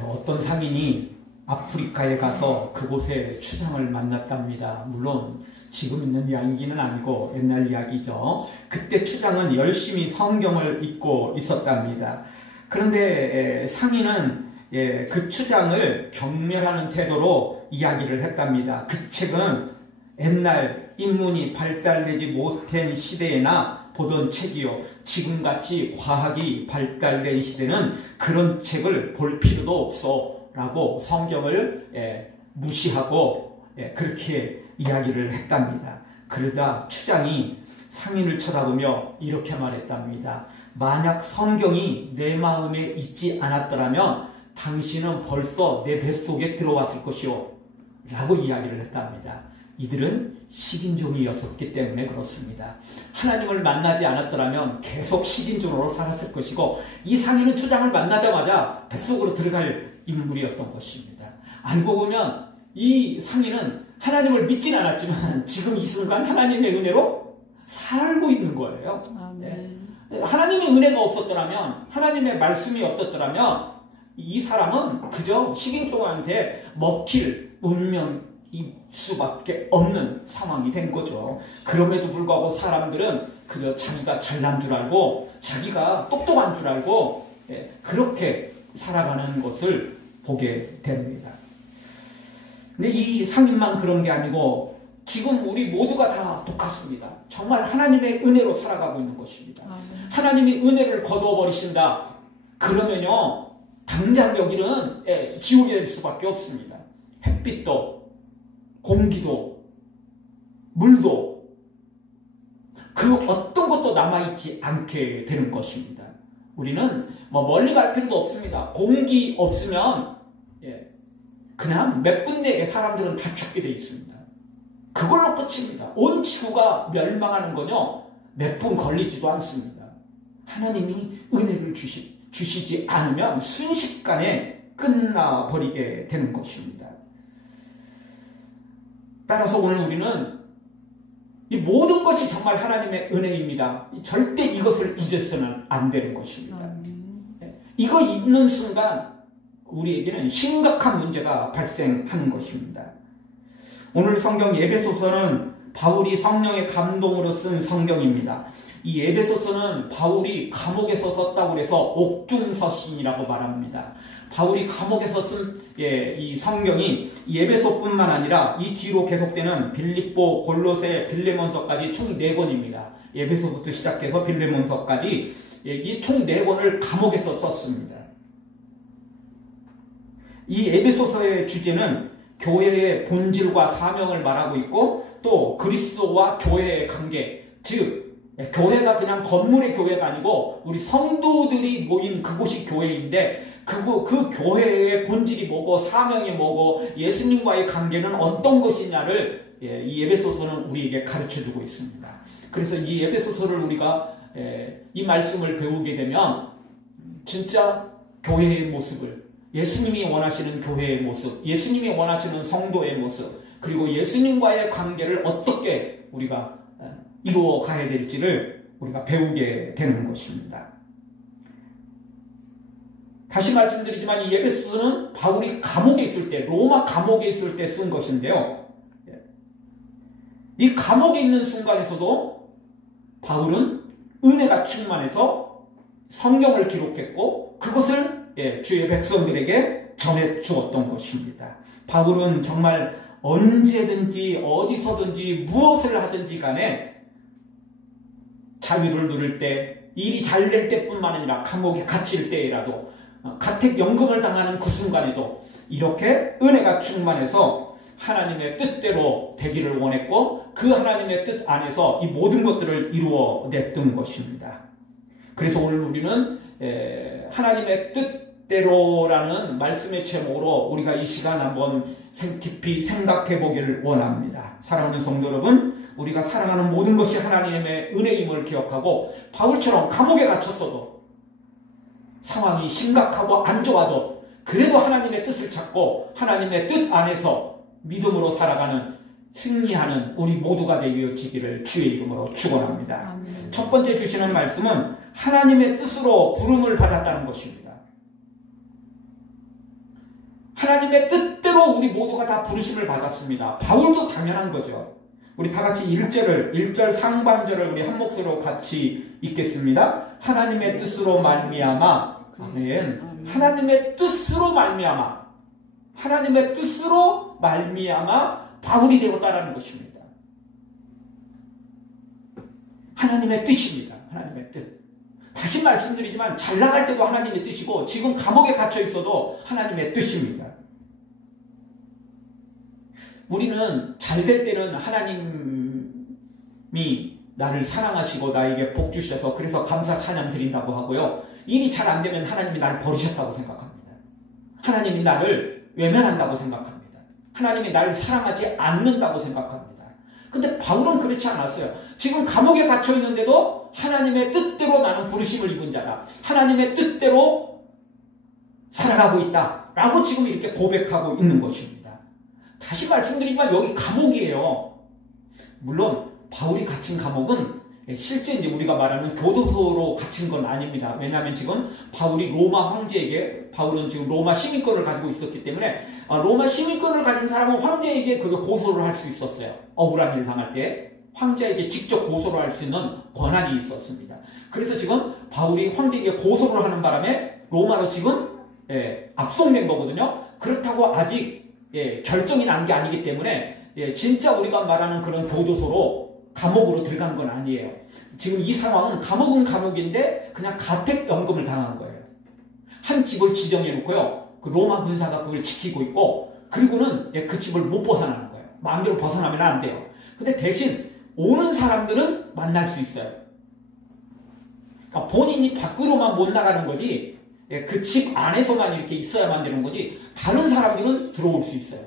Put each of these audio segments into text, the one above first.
어떤 상인이 아프리카에 가서 그곳에 추장을 만났답니다. 물론 지금 있는 이야기는 아니고 옛날 이야기죠. 그때 추장은 열심히 성경을 읽고 있었답니다. 그런데 상인은 그 추장을 경멸하는 태도로 이야기를 했답니다. 그 책은 옛날 인문이 발달되지 못한 시대에나 보던 책이요. 지금같이 과학이 발달된 시대는 그런 책을 볼 필요도 없어 라고 성경을 무시하고 그렇게 이야기를 했답니다. 그러다 추장이 상인을 쳐다보며 이렇게 말했답니다. 만약 성경이 내 마음에 있지 않았더라면 당신은 벌써 내 뱃속에 들어왔을 것이오 라고 이야기를 했답니다. 이들은 식인종이었기 때문에 그렇습니다. 하나님을 만나지 않았더라면 계속 식인종으로 살았을 것이고 이 상인은 추장을 만나자마자 뱃속으로 들어갈 인물이었던 것입니다. 알고 보면 이 상인은 하나님을 믿지는 않았지만 지금 이 순간 하나님의 은혜로 살고 있는 거예요. 하나님의 은혜가 없었더라면, 하나님의 말씀이 없었더라면 이 사람은 그저 식인종한테 먹힐 운명일 수밖에 없는 상황이 된 거죠. 그럼에도 불구하고 사람들은 그저 자기가 잘난 줄 알고 자기가 똑똑한 줄 알고 그렇게 살아가는 것을 보게 됩니다. 근데 이 상인만 그런 게 아니고 지금 우리 모두가 다 똑같습니다. 정말 하나님의 은혜로 살아가고 있는 것입니다. 하나님이 은혜를 거두어버리신다. 그러면요 당장 여기는 지옥이 될 수밖에 없습니다. 햇빛도 공기도 물도 그 어떤 것도 남아있지 않게 되는 것입니다. 우리는 멀리 갈 필요도 없습니다. 공기 없으면 그냥 몇 분 내에 사람들은 다 죽게 돼 있습니다. 그걸로 끝입니다. 온 지구가 멸망하는 건요 몇 분 걸리지도 않습니다. 하나님이 은혜를 주시지 않으면 순식간에 끝나버리게 되는 것입니다. 따라서 오늘 우리는 이 모든 것이 정말 하나님의 은혜입니다. 절대 이것을 잊어서는 안 되는 것입니다. 이거 잊는 순간 우리에게는 심각한 문제가 발생하는 것입니다. 오늘 성경 에베소서는 바울이 성령의 감동으로 쓴 성경입니다. 이 에베소서는 바울이 감옥에서 썼다고 해서 옥중서신이라고 말합니다. 바울이 감옥에서 쓴 이 성경이 에베소뿐만 아니라 이 뒤로 계속되는 빌립보, 골로새, 빌레몬서까지 총 4권입니다. 에베소부터 시작해서 빌레몬서까지 이 총 4권을 감옥에서 썼습니다. 이 에베소서의 주제는 교회의 본질과 사명을 말하고 있고 또 그리스도와 교회의 관계, 즉 교회가 그냥 건물의 교회가 아니고 우리 성도들이 모인 그곳이 교회인데 그 교회의 본질이 뭐고 사명이 뭐고 예수님과의 관계는 어떤 것이냐를 이 에베소서는 우리에게 가르쳐주고 있습니다. 그래서 이 에베소서를 우리가 이 말씀을 배우게 되면 진짜 교회의 모습을 예수님이 원하시는 교회의 모습, 예수님이 원하시는 성도의 모습, 그리고 예수님과의 관계를 어떻게 우리가 이루어 가야 될지를 우리가 배우게 되는 것입니다. 다시 말씀드리지만 이 에베소서는 바울이 감옥에 있을 때, 로마 감옥에 있을 때 쓴 것인데요. 이 감옥에 있는 순간에서도 바울은 은혜가 충만해서 성경을 기록했고 그것을 주의 백성들에게 전해 주었던 것입니다. 바울은 정말 언제든지 어디서든지 무엇을 하든지 간에 자유를 누릴 때, 일이 잘 될 때뿐만 아니라 감옥에 갇힐 때라도 가택연금을 당하는 그 순간에도 이렇게 은혜가 충만해서 하나님의 뜻대로 되기를 원했고 그 하나님의 뜻 안에서 이 모든 것들을 이루어냈던 것입니다. 그래서 오늘 우리는 하나님의 뜻대로라는 말씀의 제목으로 우리가 이 시간 한번 깊이 생각해 보기를 원합니다. 사랑하는 성도 여러분, 우리가 사랑하는 모든 것이 하나님의 은혜임을 기억하고 바울처럼 감옥에 갇혔어도 상황이 심각하고 안 좋아도 그래도 하나님의 뜻을 찾고 하나님의 뜻 안에서 믿음으로 살아가는 승리하는 우리 모두가 되어지기를 주의 이름으로 축원합니다. 아멘. 첫 번째 주시는 말씀은 하나님의 뜻으로 부름을 받았다는 것입니다. 하나님의 뜻대로 우리 모두가 다 부르심을 받았습니다. 바울도 당연한 거죠. 우리 다 같이 1절 상반절을 우리 한 목소리로 같이 읽겠습니다. 하나님의 뜻으로 말미암아, 아멘. 하나님의 뜻으로 말미암아, 하나님의 뜻으로 말미암아 바울이 되었다라는 것입니다. 하나님의 뜻입니다. 하나님의 뜻. 다시 말씀드리지만 잘 나갈 때도 하나님의 뜻이고 지금 감옥에 갇혀 있어도 하나님의 뜻입니다. 우리는 잘 될 때는 하나님이 나를 사랑하시고 나에게 복 주셔서 그래서 감사 찬양 드린다고 하고요. 일이 잘 안 되면 하나님이 나를 버리셨다고 생각합니다. 하나님이 나를 외면한다고 생각합니다. 하나님이 나를 사랑하지 않는다고 생각합니다. 근데 바울은 그렇지 않았어요. 지금 감옥에 갇혀 있는데도 하나님의 뜻대로 나는 부르심을 입은 자라. 하나님의 뜻대로 살아가고 있다. 라고 지금 이렇게 고백하고 있는 것입니다. 다시 말씀드리지만 여기 감옥이에요. 물론 바울이 갇힌 감옥은 실제 이제 우리가 말하는 교도소로 갇힌 건 아닙니다. 왜냐하면 지금 바울이 로마 황제에게, 바울은 지금 로마 시민권을 가지고 있었기 때문에 로마 시민권을 가진 사람은 황제에게 그게 고소를 할 수 있었어요. 억울한 일을 당할 때 황제에게 직접 고소를 할 수 있는 권한이 있었습니다. 그래서 지금 바울이 황제에게 고소를 하는 바람에 로마로 지금 압송된 거거든요. 그렇다고 아직 결정이 난 게 아니기 때문에 진짜 우리가 말하는 그런 교도소로 감옥으로 들어간 건 아니에요. 지금 이 상황은 감옥은 감옥인데 그냥 가택연금을 당한 거예요. 한 집을 지정해 놓고요. 그 로마 군사가 그걸 지키고 있고 그리고는 그 집을 못 벗어나는 거예요. 마음대로 벗어나면 안 돼요. 근데 대신 오는 사람들은 만날 수 있어요. 그러니까 본인이 밖으로만 못 나가는 거지 그 집 안에서만 이렇게 있어야만 되는 거지 다른 사람들은 들어올 수 있어요.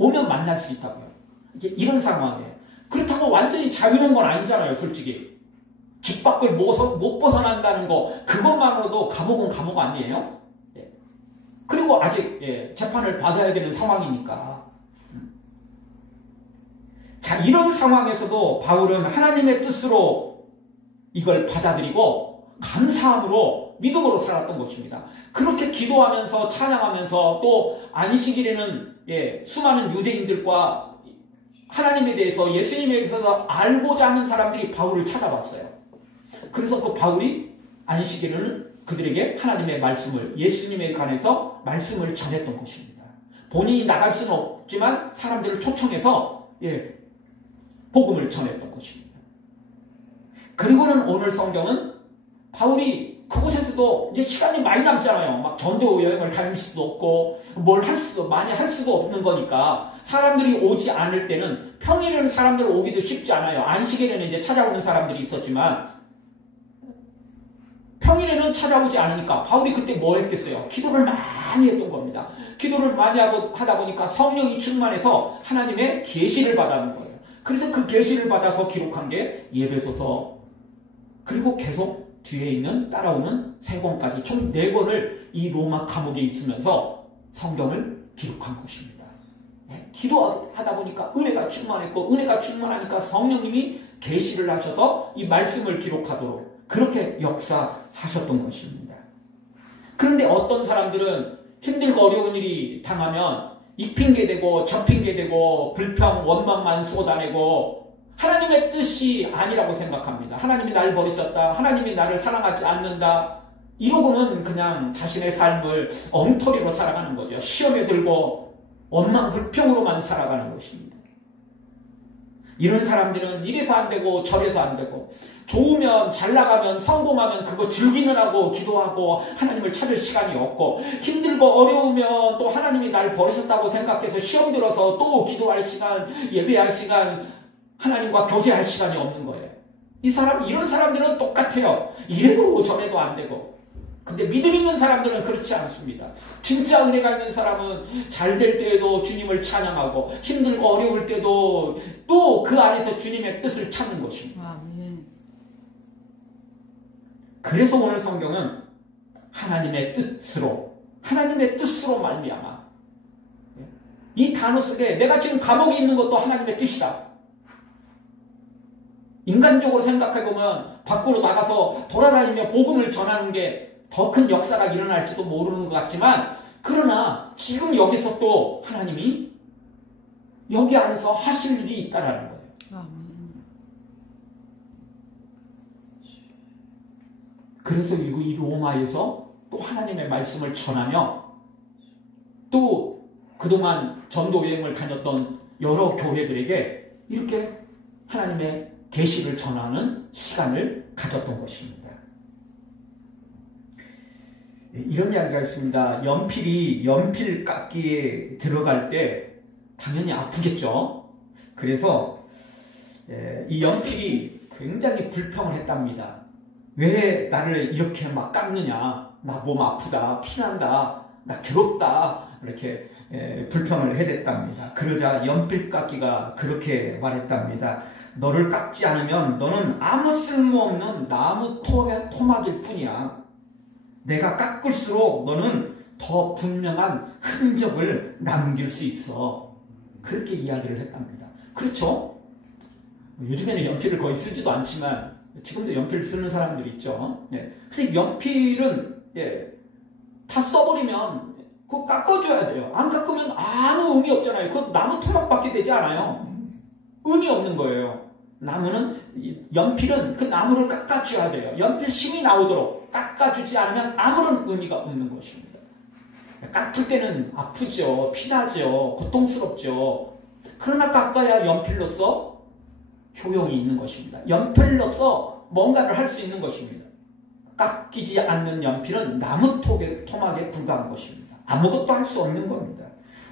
오면 만날 수 있다고요. 이런 상황이에요. 그렇다고 완전히 자유로운 건 아니잖아요, 솔직히. 집 밖을 못 벗어난다는 거, 그것만으로도 감옥은 감옥 아니에요? 그리고 아직 재판을 받아야 되는 상황이니까. 자, 이런 상황에서도 바울은 하나님의 뜻으로 이걸 받아들이고 감사함으로 믿음으로 살았던 것입니다. 그렇게 기도하면서 찬양하면서 또 안식일에는 수많은 유대인들과 하나님에 대해서 예수님에 대해서 알고자 하는 사람들이 바울을 찾아왔어요. 그래서 그 바울이 안식일에는 그들에게 하나님의 말씀을 예수님에 관해서 말씀을 전했던 것입니다. 본인이 나갈 수는 없지만 사람들을 초청해서 복음을 전했던 것입니다. 그리고는 오늘 성경은 바울이 그곳에서도 이제 시간이 많이 남잖아요. 막 전도 여행을 다닐 수도 없고 뭘 많이 할 수도 없는 거니까 사람들이 오지 않을 때는 평일에는 사람들 오기도 쉽지 않아요. 안식일에는 이제 찾아오는 사람들이 있었지만 평일에는 찾아오지 않으니까 바울이 그때 뭐 했겠어요? 기도를 많이 했던 겁니다. 기도를 많이 하다 보니까 성령이 충만해서 하나님의 계시를 받아는 거예요. 그래서 그 계시를 받아서 기록한 게 예배소서 그리고 계속 뒤에 있는 따라오는 3권까지 총 4권을 이 로마 감옥에 있으면서 성경을 기록한 것입니다. 기도하다 보니까 은혜가 충만했고 은혜가 충만하니까 성령님이 계시를 하셔서 이 말씀을 기록하도록 그렇게 역사하셨던 것입니다. 그런데 어떤 사람들은 힘들고 어려운 일이 당하면 이 핑계대고 저 핑계대고 불평 원망만 쏟아내고 하나님의 뜻이 아니라고 생각합니다. 하나님이 나를 버리셨다. 하나님이 나를 사랑하지 않는다. 이러고는 그냥 자신의 삶을 엉터리로 살아가는 거죠. 시험에 들고 원망 불평으로만 살아가는 것입니다. 이런 사람들은 이래서 안 되고 저래서 안 되고 좋으면 잘 나가면 성공하면 그거 즐기느라고 기도하고 하나님을 찾을 시간이 없고 힘들고 어려우면 또 하나님이 나를 버리셨다고 생각해서 시험 들어서 또 기도할 시간, 예배할 시간, 하나님과 교제할 시간이 없는 거예요. 이런 사람들은 똑같아요. 이래도 저래도 안 되고. 근데 믿음 있는 사람들은 그렇지 않습니다. 진짜 은혜가 있는 사람은 잘 될 때에도 주님을 찬양하고 힘들고 어려울 때도 또 그 안에서 주님의 뜻을 찾는 것입니다. 아멘. 그래서 오늘 성경은 하나님의 뜻으로 말미암아. 이 단어 속에 내가 지금 감옥에 있는 것도 하나님의 뜻이다. 인간적으로 생각해보면 밖으로 나가서 돌아다니며 복음을 전하는 게 더 큰 역사가 일어날지도 모르는 것 같지만 그러나 지금 여기서 또 하나님이 여기 안에서 하실 일이 있다라는 거예요. 그래서 이 로마에서 또 하나님의 말씀을 전하며 또 그동안 전도 여행을 다녔던 여러 교회들에게 이렇게 하나님의 계시를 전하는 시간을 가졌던 것입니다. 이런 이야기가 있습니다. 연필이 연필 깎기에 들어갈 때 당연히 아프겠죠. 그래서 이 연필이 굉장히 불평을 했답니다. 왜 나를 이렇게 막 깎느냐, 나 몸 아프다, 피난다, 나 괴롭다, 이렇게 불평을 해댔답니다. 그러자 연필 깎기가 그렇게 말했답니다. 너를 깎지 않으면 너는 아무 쓸모없는 나무 토막일 뿐이야. 내가 깎을수록 너는 더 분명한 흔적을 남길 수 있어. 그렇게 이야기를 했답니다. 그렇죠? 요즘에는 연필을 거의 쓰지도 않지만 지금도 연필 쓰는 사람들이 있죠. 그래서 연필은 다 써버리면 그거 깎아줘야 돼요. 안 깎으면 아무 의미 없잖아요. 그거 나무 토막밖에 되지 않아요. 의미 없는 거예요. 연필은 그 나무를 깎아줘야 돼요. 연필 심이 나오도록 깎아주지 않으면 아무런 의미가 없는 것입니다. 깎을 때는 아프죠. 피나죠. 고통스럽죠. 그러나 깎아야 연필로서 효용이 있는 것입니다. 연필로서 뭔가를 할 수 있는 것입니다. 깎이지 않는 연필은 나무 토막에 불과한 것입니다. 아무것도 할 수 없는 겁니다.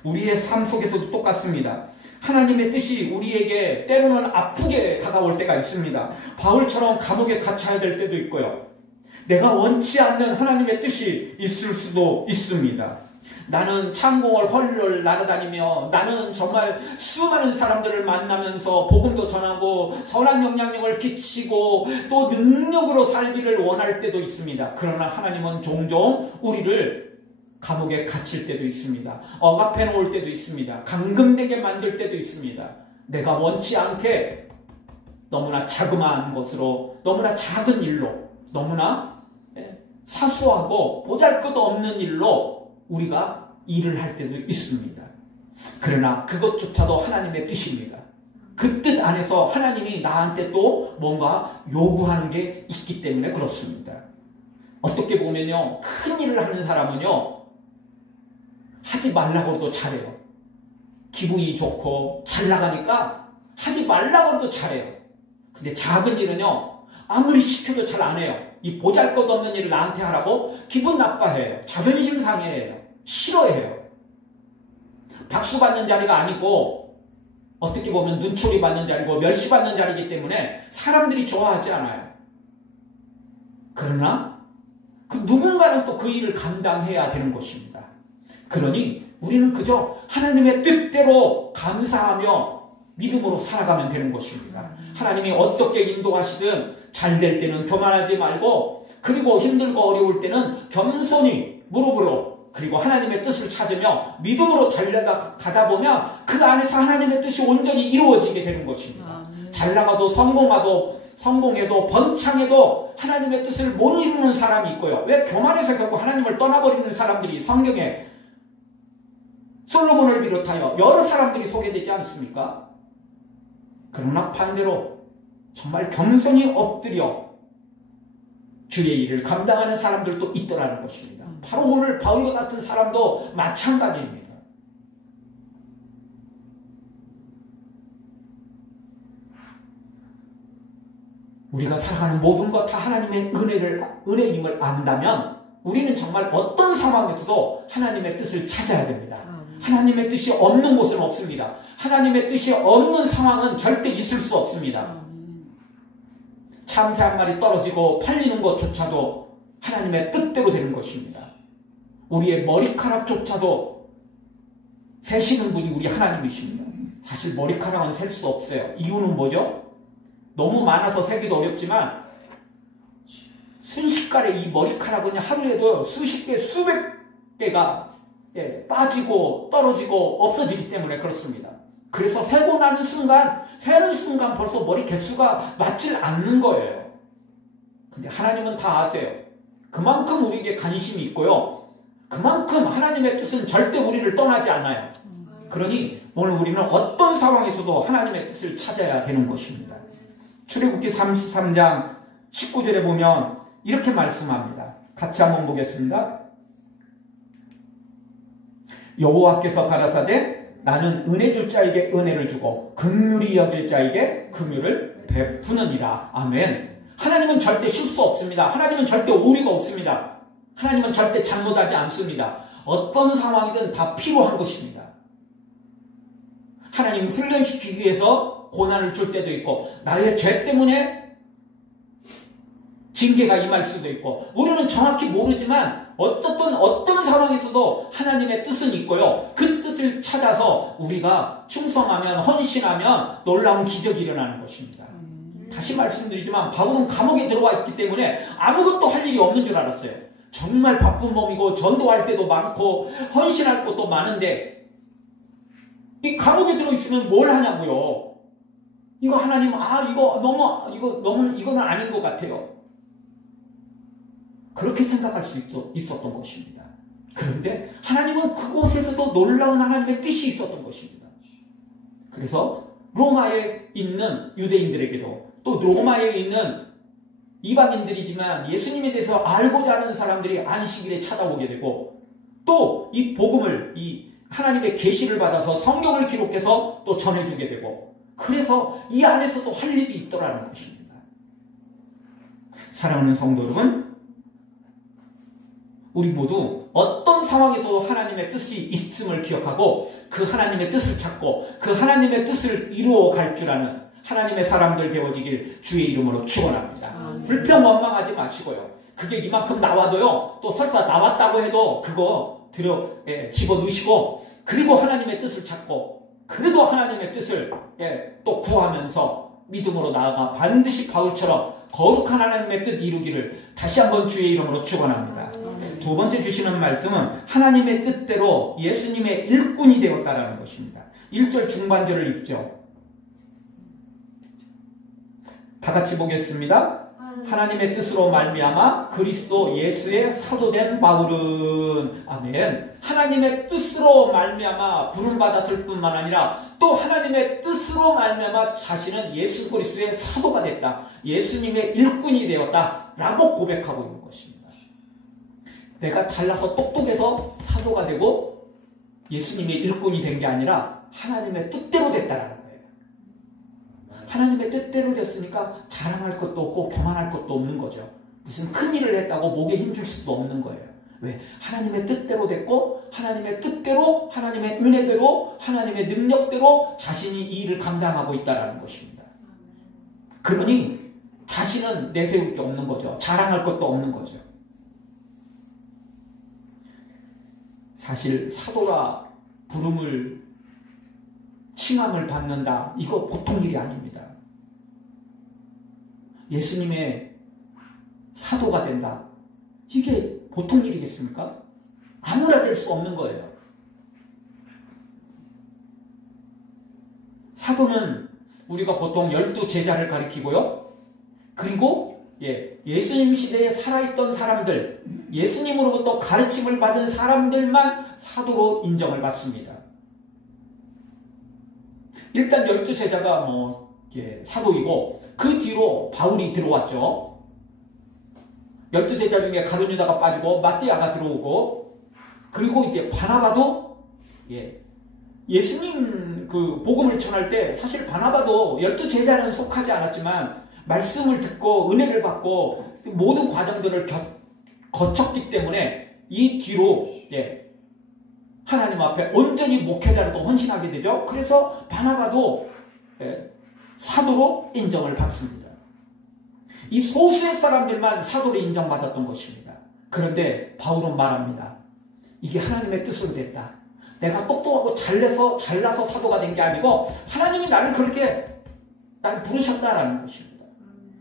우리의 삶 속에서도 똑같습니다. 하나님의 뜻이 우리에게 때로는 아프게 다가올 때가 있습니다. 바울처럼 감옥에 갇혀야 될 때도 있고요. 내가 원치 않는 하나님의 뜻이 있을 수도 있습니다. 나는 창공을 헐헐 날아다니며 나는 정말 수많은 사람들을 만나면서 복음도 전하고 선한 영향력을 끼치고 또 능력으로 살기를 원할 때도 있습니다. 그러나 하나님은 종종 우리를 감옥에 갇힐 때도 있습니다. 억압해 놓을 때도 있습니다. 감금되게 만들 때도 있습니다. 내가 원치 않게 너무나 자그마한 것으로, 너무나 작은 일로, 너무나 사소하고 보잘것없는 일로 우리가 일을 할 때도 있습니다. 그러나 그것조차도 하나님의 뜻입니다. 그 뜻 안에서 하나님이 나한테 또 뭔가 요구하는 게 있기 때문에 그렇습니다. 어떻게 보면요, 큰 일을 하는 사람은요, 하지 말라고 해도 잘해요. 기분이 좋고 잘 나가니까 하지 말라고 해도 잘해요. 근데 작은 일은요, 아무리 시켜도 잘 안 해요. 이 보잘것없는 일을 나한테 하라고 기분 나빠해요. 자존심 상해해요. 싫어해요. 박수 받는 자리가 아니고 어떻게 보면 눈초리 받는 자리고 멸시 받는 자리이기 때문에 사람들이 좋아하지 않아요. 그러나 그 누군가는 또 그 일을 감당해야 되는 것입니다. 그러니 우리는 그저 하나님의 뜻대로 감사하며 믿음으로 살아가면 되는 것입니다. 하나님이 어떻게 인도하시든 잘 될 때는 교만하지 말고, 그리고 힘들고 어려울 때는 겸손히 무릎으로, 그리고 하나님의 뜻을 찾으며 믿음으로 달려가다 보면 그 안에서 하나님의 뜻이 온전히 이루어지게 되는 것입니다. 잘 나가도 성공해도 번창해도 하나님의 뜻을 못 이루는 사람이 있고요. 왜 교만해서 결국 하나님을 떠나버리는 사람들이 성경에 솔로몬을 비롯하여 여러 사람들이 소개되지 않습니까? 그러나 반대로 정말 겸손히 엎드려 주의 일을 감당하는 사람들도 있더라는 것입니다. 바로 오늘 바울과 같은 사람도 마찬가지입니다. 우리가 살아가는 모든 것 다 하나님의 은혜임을 안다면 우리는 정말 어떤 상황에서도 하나님의 뜻을 찾아야 됩니다. 하나님의 뜻이 없는 곳은 없습니다. 하나님의 뜻이 없는 상황은 절대 있을 수 없습니다. 참새 한 마리 떨어지고 팔리는 것조차도 하나님의 뜻대로 되는 것입니다. 우리의 머리카락조차도 세시는 분이 우리 하나님이십니다. 사실 머리카락은 셀 수 없어요. 이유는 뭐죠? 너무 많아서 세기도 어렵지만 순식간에 이 머리카락은 하루에도 수십 개, 수백 개가 빠지고 떨어지고 없어지기 때문에 그렇습니다. 그래서 세고 나는 순간, 세는 순간 벌써 머리 개수가 맞질 않는 거예요. 근데 하나님은 다 아세요. 그만큼 우리에게 관심이 있고요. 그만큼 하나님의 뜻은 절대 우리를 떠나지 않아요. 그러니 오늘 우리는 어떤 상황에서도 하나님의 뜻을 찾아야 되는 것입니다. 출애굽기 33장 19절에 보면 이렇게 말씀합니다. 같이 한번 보겠습니다. 여호와께서 가라사대 나는 은혜 줄 자에게 은혜를 주고 긍휼히 여길 자에게 긍휼을 베푸느니라. 아멘. 하나님은 절대 실수 없습니다. 하나님은 절대 오류가 없습니다. 하나님은 절대 잘못하지 않습니다. 어떤 상황이든 다 필요한 것입니다. 하나님은 훈련시키기 위해서 고난을 줄 때도 있고 나의 죄 때문에 징계가 임할 수도 있고 우리는 정확히 모르지만 어떤 상황에서도 하나님의 뜻은 있고요. 그 뜻을 찾아서 우리가 충성하면 헌신하면 놀라운 기적이 일어나는 것입니다. 다시 말씀드리지만 바울은 감옥에 들어와 있기 때문에 아무것도 할 일이 없는 줄 알았어요. 정말 바쁜 몸이고 전도할 때도 많고 헌신할 것도 많은데 이 감옥에 들어있으면 뭘 하냐고요. 이거 하나님 이거는 아닌 것 같아요. 그렇게 생각할 수 있었던 것입니다. 그런데 하나님은 그곳에서도 놀라운 하나님의 뜻이 있었던 것입니다. 그래서 로마에 있는 유대인들에게도 또 로마에 있는 이방인들이지만 예수님에 대해서 알고자 하는 사람들이 안식일에 찾아오게 되고 또 이 복음을 이 하나님의 계시를 받아서 성경을 기록해서 또 전해주게 되고 그래서 이 안에서도 할 일이 있더라는 것입니다. 사랑하는 성도 여러분, 우리 모두 어떤 상황에서도 하나님의 뜻이 있음을 기억하고 그 하나님의 뜻을 찾고 그 하나님의 뜻을 이루어 갈 줄 아는 하나님의 사람들 되어지길 주의 이름으로 축원합니다. 불평 원망하지 마시고요. 그게 이만큼 나와도요. 또 설사 나왔다고 해도 그거 집어넣으시고 그리고 하나님의 뜻을 찾고 그래도 하나님의 뜻을 또 구하면서 믿음으로 나아가 반드시 바울처럼 거룩한 하나님의 뜻 이루기를 다시 한번 주의 이름으로 축원합니다. 두 번째 주시는 말씀은 하나님의 뜻대로 예수님의 일꾼이 되었다라는 것입니다. 1절 중반절을 읽죠. 다 같이 보겠습니다. 하나님의 뜻으로 말미암아 그리스도 예수의 사도된 바울은 아멘. 하나님의 뜻으로 말미암아 부름받았을 뿐만 아니라 또 하나님의 뜻으로 말미암아 자신은 예수 그리스도의 사도가 됐다. 예수님의 일꾼이 되었다. 라고 고백하고 있는 것입니다. 내가 잘나서 똑똑해서 사도가 되고 예수님의 일꾼이 된 게 아니라 하나님의 뜻대로 됐다라는 거예요. 하나님의 뜻대로 됐으니까 자랑할 것도 없고 교만할 것도 없는 거죠. 무슨 큰 일을 했다고 목에 힘줄 수도 없는 거예요. 왜? 하나님의 뜻대로 됐고 하나님의 뜻대로 하나님의 은혜대로 하나님의 능력대로 자신이 이 일을 감당하고 있다는 것입니다. 그러니 자신은 내세울 게 없는 거죠. 자랑할 것도 없는 거죠. 사실 사도라 부름을 칭함을 받는다. 이거 보통 일이 아닙니다. 예수님의 사도가 된다. 이게 보통 일이겠습니까? 아무나 될 수 없는 거예요. 사도는 우리가 보통 12제자를 가리키고요. 그리고 예수님 시대에 살아있던 사람들, 예수님으로부터 가르침을 받은 사람들만 사도로 인정을 받습니다. 일단 12제자가 사도이고 그 뒤로 바울이 들어왔죠. 12제자 중에 가룟 유다가 빠지고 마띠아가 들어오고 그리고 이제 바나바도 예수님 그 복음을 전할 때 사실 바나바도 12제자는 속하지 않았지만 말씀을 듣고 은혜를 받고 모든 과정들을 거쳤기 때문에 이 뒤로 하나님 앞에 온전히 목회자로 또 헌신하게 되죠. 그래서 바나바도 사도로 인정을 받습니다. 이 소수의 사람들만 사도로 인정받았던 것입니다. 그런데 바울은 말합니다. 이게 하나님의 뜻으로 됐다. 내가 똑똑하고 잘나서 사도가 된 게 아니고 하나님이 나를 부르셨다라는 것입니다.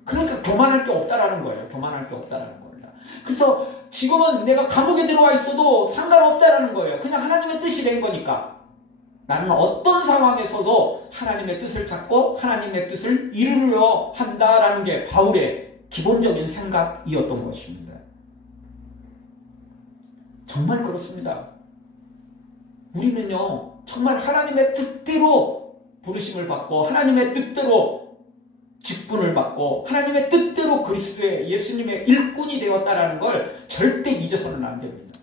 그러니까 교만할 게 없다라는 거예요. 교만할 게 없다라는 겁니다. 그래서 지금은 내가 감옥에 들어와 있어도 상관없다라는 거예요. 그냥 하나님의 뜻이 된 거니까. 나는 어떤 상황에서도 하나님의 뜻을 찾고 하나님의 뜻을 이루려 한다라는 게 바울의 기본적인 생각이었던 것입니다. 정말 그렇습니다. 우리는요, 정말 하나님의 뜻대로 부르심을 받고 하나님의 뜻대로 직분을 받고 하나님의 뜻대로 그리스도의 예수님의 일꾼이 되었다라는 걸 절대 잊어서는 안 됩니다.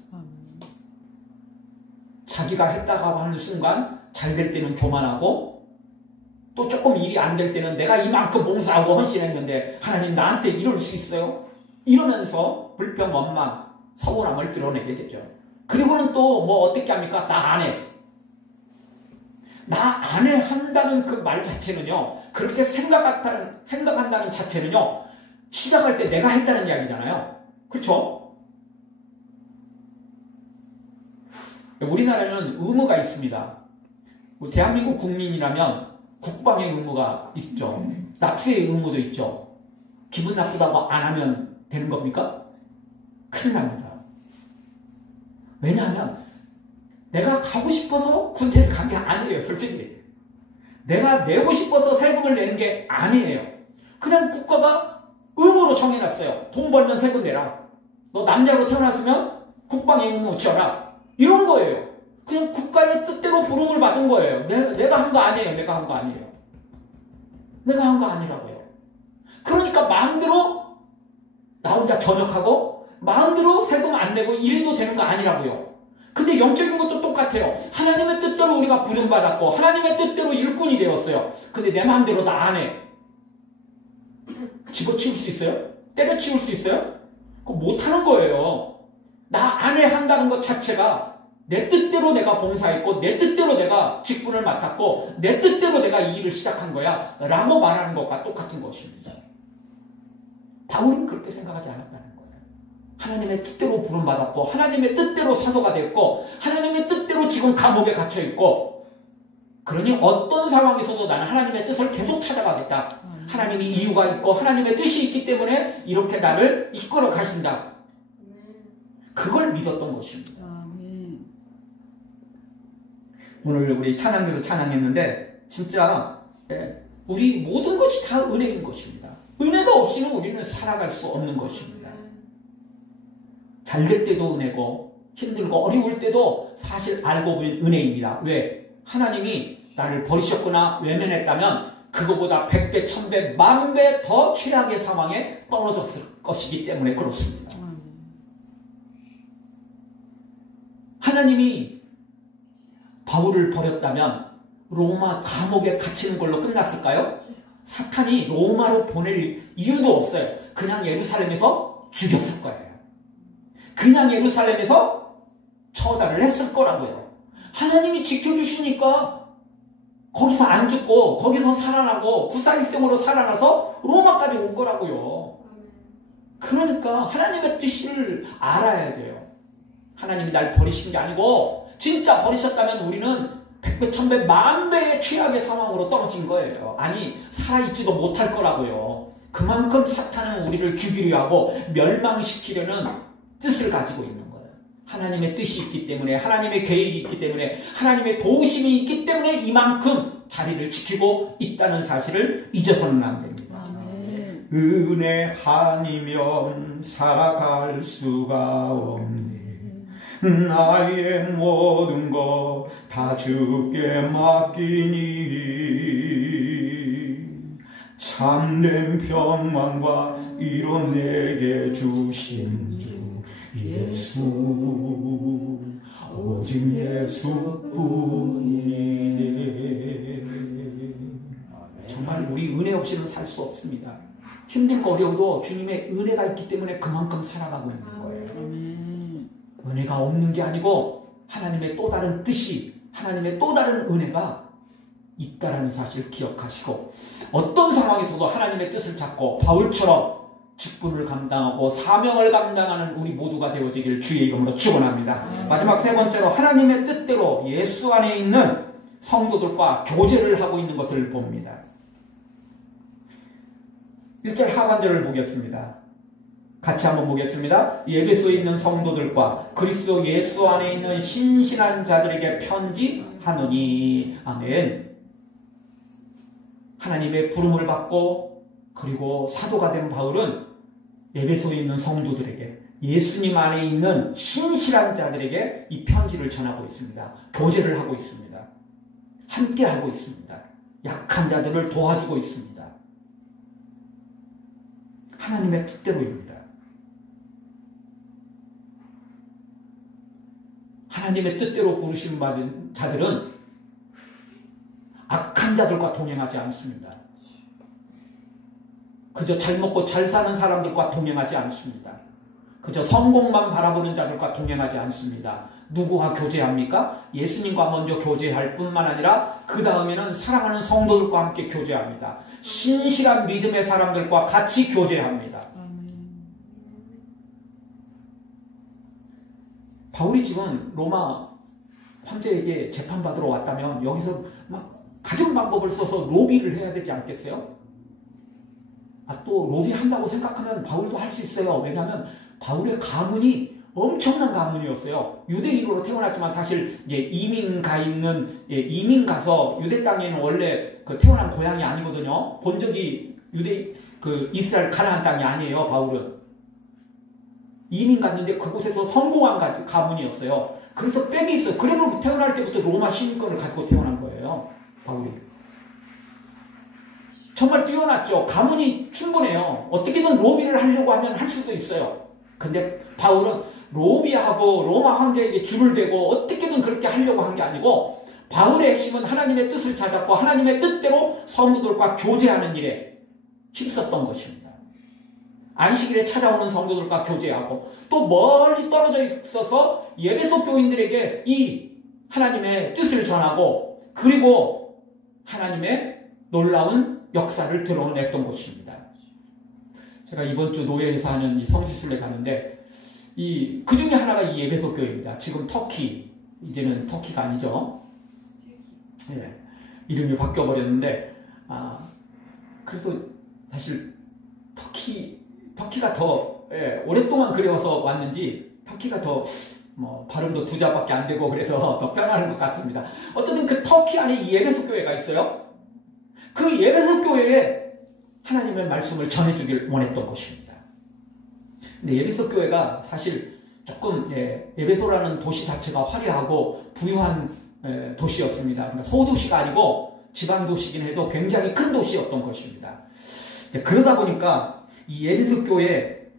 자기가 했다고 하는 순간 잘 될 때는 교만하고 또 조금 일이 안 될 때는 내가 이만큼 봉사하고 헌신했는데 하나님 나한테 이럴 수 있어요? 이러면서 불평, 원망, 서운함을 드러내게 되죠. 그리고는 또 뭐 어떻게 합니까? 나 안 해. 나 안 해 한다는 그 말 자체는요, 그렇게 생각한다는 자체는요, 시작할 때 내가 했다는 이야기잖아요. 그렇죠? 우리나라는 의무가 있습니다. 대한민국 국민이라면 국방의 의무가 있죠. 납세의 의무도 있죠. 기분 나쁘다고 안 하면 되는 겁니까? 큰일 납니다. 왜냐하면 내가 가고 싶어서 군대를 간 게 아니에요, 솔직히. 내가 내고 싶어서 세금을 내는 게 아니에요. 그냥 국가가 의무로 정해놨어요. 돈 벌면 세금 내라. 너 남자로 태어났으면 국방의 의무 지어라. 이런 거예요. 그냥 국가의 뜻대로 부름을 받은 거예요. 내가 한 거 아니에요. 내가 한 거 아니에요. 내가 한 거 아니라고요. 그러니까 마음대로 나 혼자 전역하고 마음대로 세금 안 내고 이래도 되는 거 아니라고요. 근데 영적인 것도 똑같아요. 하나님의 뜻대로 우리가 부름받았고 하나님의 뜻대로 일꾼이 되었어요. 근데 내 마음대로 나 안 해. 집어치울 수 있어요? 때려치울 수 있어요? 그거 못하는 거예요. 나 안 해 한다는 것 자체가 내 뜻대로 내가 봉사했고 내 뜻대로 내가 직분을 맡았고 내 뜻대로 내가 이 일을 시작한 거야 라고 말하는 것과 똑같은 것입니다. 바울은 그렇게 생각하지 않았다는 거예요. 하나님의 뜻대로 부름받았고 하나님의 뜻대로 사도가 됐고 하나님의 뜻대로 지금 감옥에 갇혀있고 그러니 어떤 상황에서도 나는 하나님의 뜻을 계속 찾아가겠다. 하나님이 이유가 있고 하나님의 뜻이 있기 때문에 이렇게 나를 이끌어 가신다. 그걸 믿었던 것입니다. 오늘 우리 찬양대로 찬양했는데 진짜 우리 모든 것이 다 은혜인 것입니다. 은혜가 없이는 우리는 살아갈 수 없는 것입니다. 잘 될 때도 은혜고 힘들고 어려울 때도 사실 알고 보면 은혜입니다. 왜? 하나님이 나를 버리셨거나 외면했다면 그거보다 100배, 1000배, 10,000배 더 최악의 상황에 떨어졌을 것이기 때문에 그렇습니다. 하나님이 바울을 버렸다면 로마 감옥에 갇히는 걸로 끝났을까요? 사탄이 로마로 보낼 이유도 없어요. 그냥 예루살렘에서 죽였을 거예요. 그냥 예루살렘에서 처단을 했을 거라고요. 하나님이 지켜주시니까 거기서 안 죽고 거기서 살아나고 구사일생으로 살아나서 로마까지 온 거라고요. 그러니까 하나님의 뜻을 알아야 돼요. 하나님이 날 버리신 게 아니고 진짜 버리셨다면 우리는 100배, 1000배, 10,000배의 최악의 상황으로 떨어진 거예요. 아니 살아있지도 못할 거라고요. 그만큼 사탄은 우리를 죽이려 하고 멸망시키려는 뜻을 가지고 있는 거예요. 하나님의 뜻이 있기 때문에 하나님의 계획이 있기 때문에 하나님의 도우심이 있기 때문에 이만큼 자리를 지키고 있다는 사실을 잊어서는 안 됩니다. 아멘. 은혜 아니면 살아갈 수가 없네. 나의 모든 것 다 주께 맡기니 참된 평안과 이런 내게 주신 주 예수 오직 예수뿐이네. 정말 우리 은혜 없이는 살 수 없습니다. 힘들고 어려워도 주님의 은혜가 있기 때문에 그만큼 살아가고 있는 거예요. 은혜가 없는 게 아니고 하나님의 또 다른 뜻이 하나님의 또 다른 은혜가 있다라는 사실을 기억하시고 어떤 상황에서도 하나님의 뜻을 찾고 바울처럼 직분을 감당하고 사명을 감당하는 우리 모두가 되어지기를 주의 이름으로 축원합니다. 마지막 세 번째로 하나님의 뜻대로 예수 안에 있는 성도들과 교제를 하고 있는 것을 봅니다. 1절 하반절을 보겠습니다. 같이 한번 보겠습니다. 에베소에 있는 성도들과 그리스도 예수 안에 있는 신실한 자들에게 편지하노니. 아멘. 하나님의 부름을 받고 그리고 사도가 된 바울은 에베소에 있는 성도들에게 예수님 안에 있는 신실한 자들에게 이 편지를 전하고 있습니다. 교제를 하고 있습니다. 함께 하고 있습니다. 약한 자들을 도와주고 있습니다. 하나님의 뜻대로입니다. 하나님의 뜻대로 부르심 받은 자들은 악한 자들과 동행하지 않습니다. 그저 잘 먹고 잘 사는 사람들과 동행하지 않습니다. 그저 성공만 바라보는 자들과 동행하지 않습니다. 누구와 교제합니까? 예수님과 먼저 교제할 뿐만 아니라 그 다음에는 사랑하는 성도들과 함께 교제합니다. 신실한 믿음의 사람들과 같이 교제합니다. 바울이 지금 로마 황제에게 재판받으러 왔다면 여기서 막 가진 방법을 써서 로비를 해야 되지 않겠어요? 또 로비 한다고 생각하면 바울도 할 수 있어요. 왜냐하면 바울의 가문이 엄청난 가문이었어요. 유대인으로 태어났지만 사실 이제 이민 가서 유대 땅에는 원래 그 태어난 고향이 아니거든요. 본적이 이스라엘 가나안 땅이 아니에요. 바울은 이민 갔는데 그곳에서 성공한 가문이었어요. 그래서 빽이 있어요. 그래서 태어날 때부터 로마 시민권을 가지고 태어난 거예요. 바울이. 정말 뛰어났죠. 가문이 충분해요. 어떻게든 로비를 하려고 하면 할 수도 있어요. 근데 바울은 로비하고 로마 황제에게 줄을 대고 어떻게든 그렇게 하려고 한 게 아니고 바울의 핵심은 하나님의 뜻을 찾았고 하나님의 뜻대로 성도들과 교제하는 일에 힘썼던 것입니다. 안식일에 찾아오는 성도들과 교제하고 또 멀리 떨어져 있어서 에베소 교인들에게 이 하나님의 뜻을 전하고 그리고 하나님의 놀라운 역사를 드러냈던 것입니다. 제가 이번 주 노예에서 하는 이 성지순례 가는데 그 중에 하나가 이 에베소 교회입니다. 지금 터키, 이제는 터키가 아니죠. 예, 이름이 바뀌어버렸는데 그래서 사실 터키가 더 오랫동안 그리워서 왔는지 터키가 더 발음도 두 자밖에 안 되고 그래서 더 편안한 것 같습니다. 어쨌든 그 터키 안에 이 에베소 교회가 있어요. 그 에베소 교회에 하나님의 말씀을 전해주길 원했던 것입니다. 근데 에베소 교회가 사실 조금 에베소라는 도시 자체가 화려하고 부유한 도시였습니다. 그러니까 소도시가 아니고 지방 도시긴 해도 굉장히 큰 도시였던 것입니다. 그러다 보니까 이 에베소 교회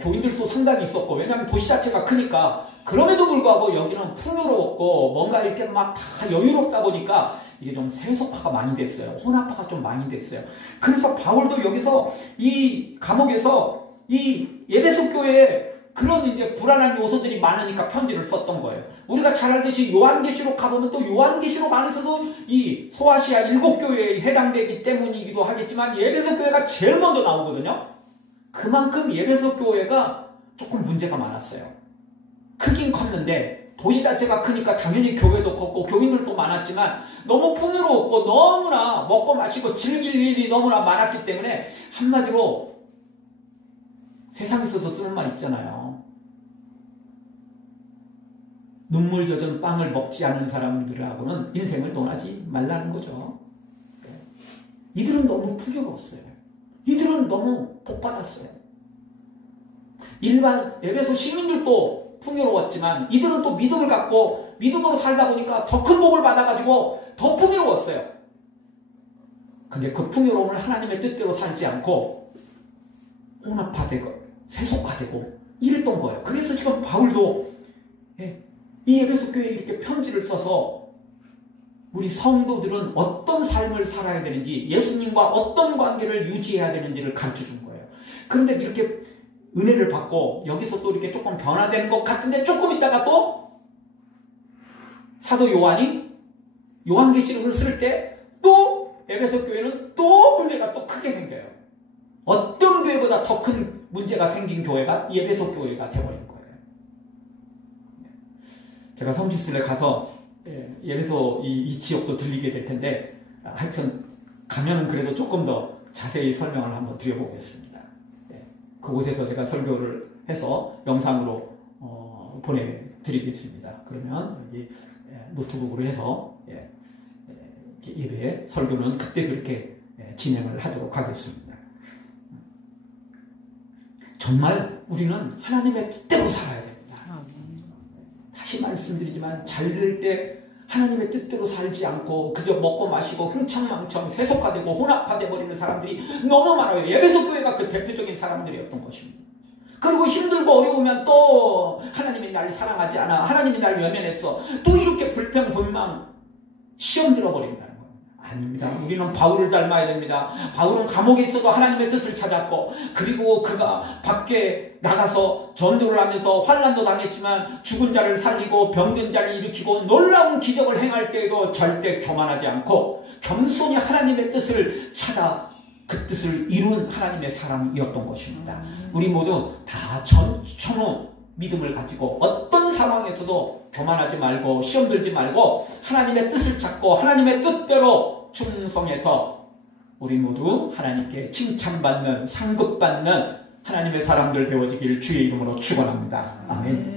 교인들도 상당히 있었고 왜냐하면 도시 자체가 크니까 그럼에도 불구하고 여기는 풍요로웠고 뭔가 이렇게 막 다 여유롭다 보니까 이게 좀 세속화가 많이 됐어요. 혼합화가 좀 많이 됐어요. 그래서 바울도 여기서 이 감옥에서 이 에베소 교회에 그런 이제 불안한 요소들이 많으니까 편지를 썼던 거예요. 우리가 잘 알듯이 요한계시록 가보면 또 요한계시록 안에서도 이 소아시아 7교회에 해당되기 때문이기도 하겠지만 에베소 교회가 제일 먼저 나오거든요. 그만큼 에베소 교회가 조금 문제가 많았어요. 크긴 컸는데 도시 자체가 크니까 당연히 교회도 컸고 교인들도 많았지만 너무 풍요로웠고 너무나 먹고 마시고 즐길 일이 너무나 많았기 때문에 한마디로 세상에서도 쓰는 말 있잖아요. 눈물 젖은 빵을 먹지 않은 사람들하고는 인생을 논하지 말라는 거죠. 이들은 너무 풍요로웠어요. 이들은 너무 복받았어요. 일반 에베소 시민들도 풍요로웠지만 이들은 또 믿음을 갖고 믿음으로 살다 보니까 더 큰 복을 받아가지고 더 풍요로웠어요. 근데 그 풍요로움을 하나님의 뜻대로 살지 않고 혼합화되고 세속화되고 이랬던 거예요. 그래서 지금 바울도 이 에베소 교회에 이렇게 편지를 써서 우리 성도들은 어떤 삶을 살아야 되는지 예수님과 어떤 관계를 유지해야 되는지를 가르쳐 준 거예요. 그런데 이렇게 은혜를 받고 여기서 또 이렇게 조금 변화되는 것 같은데 조금 있다가 또 사도 요한이 요한계시록을 쓸 때 또 에베소 교회는 또 문제가 또 크게 생겨요. 어떤 교회보다 더 큰 문제가 생긴 교회가 이 에베소 교회가 되어버린 거예요. 제가 성지순례 가서 에베소 이 지역도 들리게 될 텐데 하여튼 가면은 그래도 조금 더 자세히 설명을 한번 드려보겠습니다. 그곳에서 제가 설교를 해서 영상으로 보내드리겠습니다. 그러면 여기 노트북으로 해서 예배 설교는 그때 그렇게 진행을 하도록 하겠습니다. 정말 우리는 하나님의 뜻대로 살아야 됩니다. 다시 말씀드리지만 잘 될 때 하나님의 뜻대로 살지 않고 그저 먹고 마시고 흥청망청 세속화되고 혼합화돼 버리는 사람들이 너무 많아요. 에베소 교회가 그 대표적인 사람들이었던 것입니다. 그리고 힘들고 어려우면 또 하나님이 날 사랑하지 않아, 하나님이 날 외면했어, 또 이렇게 불평 불만 시험 들어버린다는 겁니다. 아닙니다. 우리는 바울을 닮아야 됩니다. 바울은 감옥에 있어도 하나님의 뜻을 찾았고, 그리고 그가 밖에 나가서 전도를 하면서 환난도 당했지만 죽은 자를 살리고 병든 자를 일으키고 놀라운 기적을 행할 때에도 절대 교만하지 않고 겸손히 하나님의 뜻을 찾아 그 뜻을 이룬 하나님의 사람이었던 것입니다. 우리 모두 다 천후 믿음을 가지고 어떤 상황에서도 교만하지 말고 시험 들지 말고 하나님의 뜻을 찾고 하나님의 뜻대로 충성해서 우리 모두 하나님께 칭찬받는, 상급받는 하나님의 사람들 되어지길 주의 이름으로 축원합니다. 아멘.